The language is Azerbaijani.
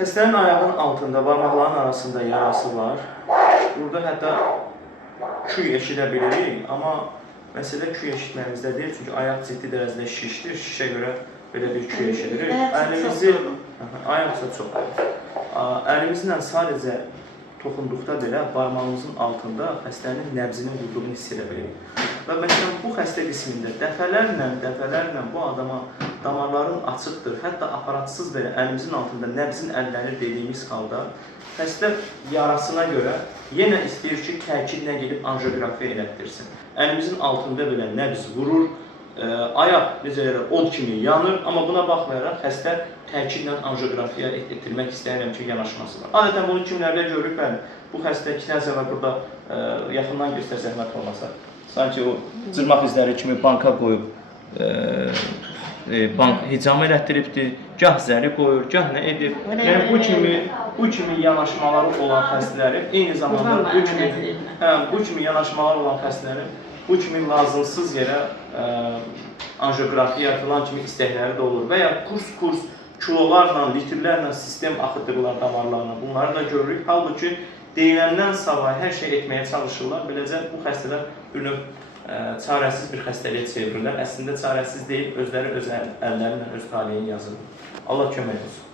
Xəstənin ayağının altında, barmaqların arasında yarası var. Burada hətta küy eşidə bilirik, amma məsələ küy eşitməyimizdə deyil, çünki ayaq ciddi dərəcədə şişdir, şişə görə belə bir küy eşidirik. Ayaqsa çox. Əlimizlə sadəcə toxunduqda belə barmağımızın altında xəstənin nəbzinin vurduğunu hiss edə bilirik. Və məsələn, bu xəstə qismində dəfələrlə bu adama damarların açıqdır, hətta aparatsız belə əlimizin altında nəbzin əlləri dediyimiz halda xəstə yarasına görə yenə istəyir ki, təkidlə gedib anjioqrafiya elətdirsin. Əlimizin altında belə nəbz vurur, ayaq necə od kimi yanır, amma buna baxmayaraq xəstə təkidlə anjioqrafiya etdirmək istəyirəm ki, yanaşması var. Adətən bunu kimlərdə görürük, bəli, bu xəstə kineziyada burada yaxından göstər zəhmət olmasa. Sanki o cırmaq izləri kimi banka qoyub, hicam elətdiribdir, gah zəri qoyur, gah nə edir. Yəni bu kimi yanaşmaları olan xəstələrin, eyni zamanda bu kimi yanaşmalar olan xəstələrin bu kimi lazımsız yerə anjioqrafiya filan kimi istəkləri də olur. Və ya kurs kilolarla, litrlərlə sistem axıdırlar damarlarına. Bunları da görürük. Halbuki deyiləndən savayı hər şey etməyə çalışırlar. Beləcə bu xəstələr bir növ çarəsiz bir xəstəliyə çevirirlər. Əslində çarəsiz deyil, özləri öz əllərlə öz taleyini yazırlar. Allah kömək olsun.